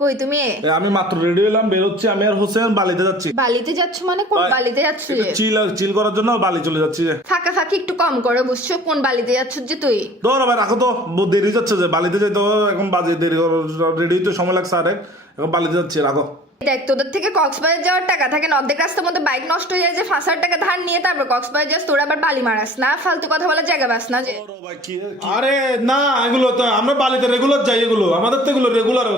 কই তুমি? আমি মাত্র রেডি হলাম, বের হচ্ছি। আমি আর হোসেন বালিতে যাচ্ছি। বালিতে যাচ্ছ মানে কোন বালিতে যাচ্ছ? চিল করার জন্য বালি চলে যাচ্ছি। ফাঁকা ফাঁকি একটু কম করে বুঝছো? কোন বালিতে যাচ্ছ যে তুই? ধর ভাই রাখো তো, দেরি যাচ্ছে যে বালিতে যাইতে হবে, এখন বাজে দেরি, রেডি হইতে সময় লাগছে আরেক, এখন বালিতে যাচ্ছি, রাখো। দেখ তোদের থেকে কক্সবাজার যাওয়ার টাকা থাকে না, অর্ধেক রাস্তার মধ্যে বাইক নষ্ট হয়ে যায় যে 5,000 টাকা ধার নিয়ে তারপর কক্সবাজার যাস, তোরা আবার বালি মারাস না, ফালতু কথা বলা জায়গা বাস না যে। আরে না, এগুলো তো আমরা বালিতে রেগুলার যাই, এগুলো আমাদের তো এগুলো রেগুলার।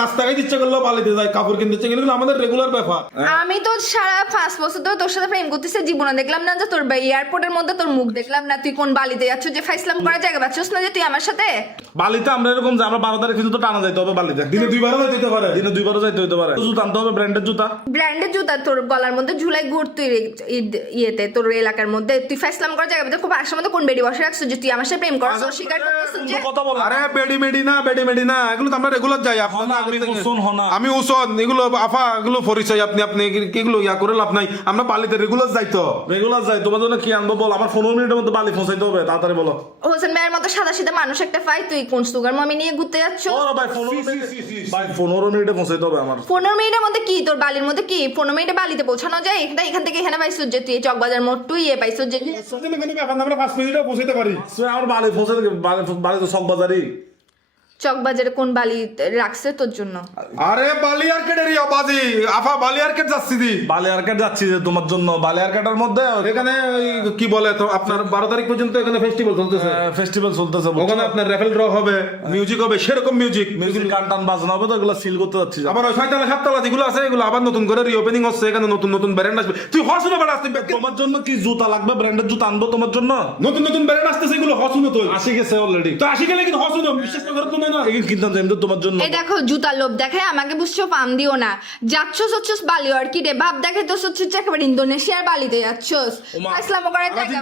নাস্তা খাইতে ইচ্ছে করলো বালিতে যাই, কাপড় কিনতে ইচ্ছে, এগুলো আমাদের রেগুলার ব্যাপার। আমি তো সারা 5 বছর ধরে তোর সাথে প্রেম করতেছি, জীবনে দেখলাম না যে তোর এয়ারপোর্টের মধ্যে তোর মুখ দেখলাম না, তুই কোন বালিতে যাচ্ছ যে ফাইসলাম করার জায়গা পাচ্ছিস না যে তুই আমার সাথে। বালিতে আমরা এরকম যে আমরা 12 তারিখ কিন্তু টানা যাইতে হবে বালিতে, দিনে 2 বারও যাইতে পারে, দিনে 2 বারও যাইতে হইতে পারে। জুতা আনতে হবে, ব্র্যান্ডের জুতা। ব্র্যান্ডের জুতা তোর গলার মধ্যে ঝুলাই ঘুর, তুই ইয়েতে তোর এলাকার মধ্যে তুই ফাইসলাম করার জায়গা পাচ্ছিস। খুব আসার মধ্যে কোন বেডি বসে রাখছিস যে তুই আমার সাথে প্রেম করছিস, স্বীকার করতেছিস যে। কথা বল। আরে বেডি মেডি না, এগুলো তো আমরা রেগুলার যাই। আমি উসন, এগুলো আফা, এগুলো পরিচয়। আপনি এগুলো ইয়া করে লাভ নাই, আমরা বালিতে রেগুলার যাই তো। রেগুলার যাই, তোমার জন্য কি আনবো বল? আমার 15 মিনিটের মধ্যে বালি পৌঁছাইতে হবে, তাড়াতাড়ি বলো। হোসেন ভাইয়ের মতো সাদা সিধা মানুষ একটা পাই, তুই কোন সুগার মামি নিয়ে ঘুরতে যাচ্ছ? ভাই 15 মিনিটে পৌঁছাইতে হবে আমার। 15 মিনিটের মধ্যে কি তোর বালির মধ্যে কি 15 মিনিটে বালিতে পৌঁছানো যায়? এখান থেকে এখানে পাইছিস যে তুই চকবাজার মোড় টু ইয়ে পাইছিস যে। আমরা 5 মিনিটে পৌঁছাতে পারি। আমার বালি পৌঁছাতে, বালি তো সব বাজারই। চকবাজারে কোন বালি রাখছে তোর জন্য? আরে বালি আর্কেটের বাজি আফা, বালি আর্কেট যাচ্ছি দি। বালি আর্কেট যাচ্ছি যে তোমার জন্য। বালি আর্কেটের মধ্যে এখানে কি বলে তো আপনার 12 তারিখ পর্যন্ত এখানে ফেস্টিভ্যাল চলতেছে। ফেস্টিভ্যাল চলতেছে, ওখানে আপনার রেফেল ড্র হবে, মিউজিক হবে, সেরকম মিউজিক গান টান বাজানো হবে, তো এগুলো সিল করতে যাচ্ছি। আবার ওই 6তলা 7তলা যেগুলো আছে এগুলো আবার নতুন করে রিওপেনিং হচ্ছে, এখানে নতুন নতুন ব্র্যান্ড আসবে। তুই হসুনো বেড়া আসতে, তোমার জন্য কি জুতা লাগবে? ব্র্যান্ডের জুতা আনবো তোমার জন্য। নতুন নতুন ব্র্যান্ড আসতেছে, এগুলো হসুনো তো আসি গেছে অলরেডি। তো আসি গেলে কিন্তু হসুনো বিশেষ করে তো না এগুলো কিনতাম যেমন তোমার জন্য। এই দেখো জুতার লোভ দেখায় আমাকে বুঝছো, পাম দিও না। যাচ্ছস হচ্ছস বালি আর কি রে বাপ, দেখে তো হচ্ছে একেবারে ইন্দোনেশিয়ার বালিতে যাচ্ছস। ইসলাম করার জায়গা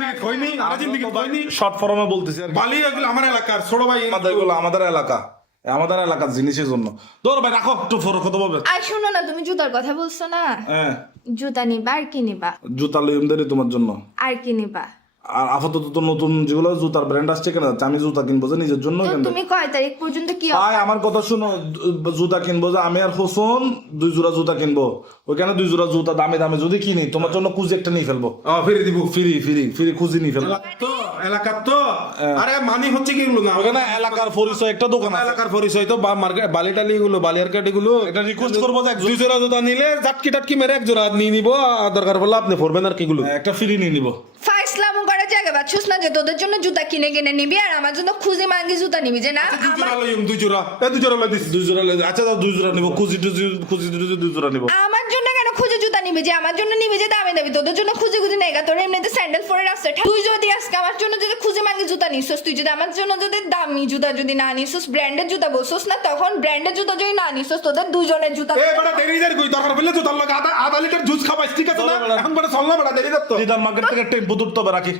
শর্ট ফর্মে বলতেছি আর কি। বালি এগুলো আমার এলাকার ছোট ভাই, এগুলো আমাদের এলাকা, আমাদের এলাকার জিনিসের জন্য। ধরো ভাই রাখো, একটু ফরক কথা বলবে। আর শোনো না, তুমি জুতার কথা বলছো না, হ্যাঁ জুতা নিবা আর কি নিবা? জুতা লইম দেরি তোমার জন্য। আর কি নিবা? আর আপাতত তো নতুন যেগুলো জুতার ব্র্যান্ড আসছে কেন, আমি জুতা কিনবো যে নিজের জন্য। তো তুমি কয় তারিখ পর্যন্ত কি ভাই আমার কথা শুনো, জুতা কিনবো যে আমি আর হোসন 2 জোড়া জুতা কিনবো। ওইখানে 2 জোড়া জুতা দামে দামে যদি কিনি, তোমার জন্য কুজি একটা নিয়ে ফেলবো। ফিরে দিব, ফ্রি কুজি নিয়ে ফেলবো। তো এলাকার তো আরে মানি হচ্ছে কি এগুলো না, ওখানে এলাকার পরিচয় একটা দোকান আছে। এলাকার পরিচয় তো বা মার্কেট বালি টালি এগুলো, বালি আর্কেট এগুলো। এটা রিকোয়েস্ট করবো যে 2 জোড়া জুতা নিলে জাটকি টাটকি মেরে 1 জোড়া নিয়ে নিবো, আর দরকার পড়লে আপনি পরবেন আর কিগুলো একটা ফ্রি নিয়ে নিবো। ফাইসলাম করার জায়গা পাচ্ছিস না যে তোদের জন্য জুতা কিনে কিনে নিবি আর আমার জন্য খুঁজে মাঙ্গি জুতা নিবি যে না? 2 জোড়া লইম, 2 জোড়া 2 জোড়া লই দিস। 2 জোড়া আচ্ছা দাও, 2 জোড়া নিবো। খুঁজি 2 জোড়া নিবো। আমার জন্য কেন খুঁজে জুতা নিবি যে? আমার জন্য নিবি যে দামি দামি, তোদের জন্য খুঁজে খুঁজে নেই গা। তোর এমনিতে স্যান্ডেল পরে রাস্তা, তুই যদি আজকে আমার জন্য যদি খুঁজে মাঙ্গি জুতা নিছস, তুই যদি আমার জন্য যদি দামি জুতা যদি না নিছস, ব্র্যান্ডের জুতা বলছস না, তখন ব্র্যান্ডের জুতা যদি না নিছস, তোদের দুজনের জুতা। এ বড় দেরি দেরি কই, দরকার পড়লে জুতার লগে আধা লিটার জুস খাবাইস, ঠিক আছে না? এখন বড় চল না, বড় দেরি দত্ত। মার্কেট থেকে টেম্পো তুলতে হবে, রাখি।